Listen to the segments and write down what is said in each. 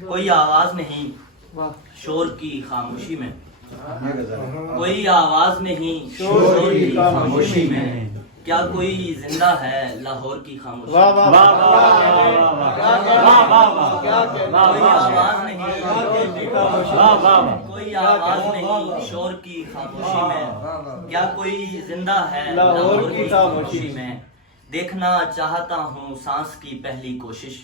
کوئی آواز نہیں شور کی خاموشی میں، کوئی آواز نہیں شور کی خاموشی میں، کیا کوئی زندہ ہے لاہور کی خاموشی میں؟ کوئی آواز نہیں، کوئی آواز نہیں شور کی خاموشی میں، کیا کوئی زندہ ہے لاہور کی خاموشی میں؟ دیکھنا چاہتا ہوں سانس کی پہلی کوشش،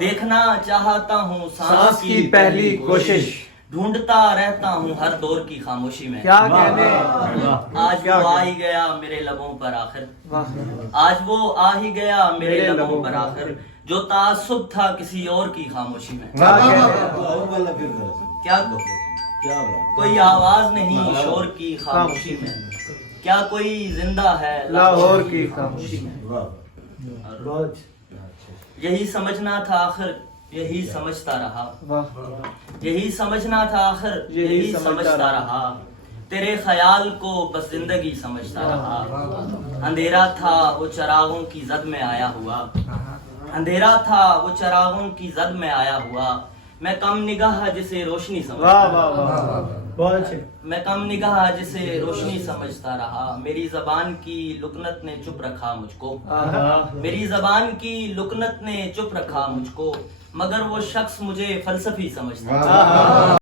دیکھنا چاہتا ہوں سانس کی پہلی کوشش، ڈھونڈتا رہتا ہوں ہر دور کی خاموشی میں، کیا کہنے آج وہ آ ہی گیا میرے لبوں پر آخر، آج وہ آ ہی گیا میرے لبوں پر آخر، جو تعصب تھا کسی اور کی خاموشی میں، کیا کوئی آواز نہیں شور کی خاموشی میں، کیا کوئی زندہ ہے لاہور کی خاموشی میں؟ یہی سمجھنا تھا آخر یہی سمجھتا رہا، یہی سمجھنا تھا آخر یہی سمجھتا رہا، تیرے خیال کو بس زندگی سمجھتا رہا، اندھیرا تھا وہ چراغوں کی زد میں آیا ہوا، اندھیرا تھا وہ چراغوں کی زد میں آیا ہوا، میں کم نگاہ جسے روشنی سمجھتا، میں کم نگاہ جسے روشنی سمجھتا رہا، میری زبان کی لکنت نے چپ رکھا مجھ کو، میری زبان کی لکنت نے چپ رکھا مجھ کو، مگر وہ شخص مجھے فلسفی سمجھتا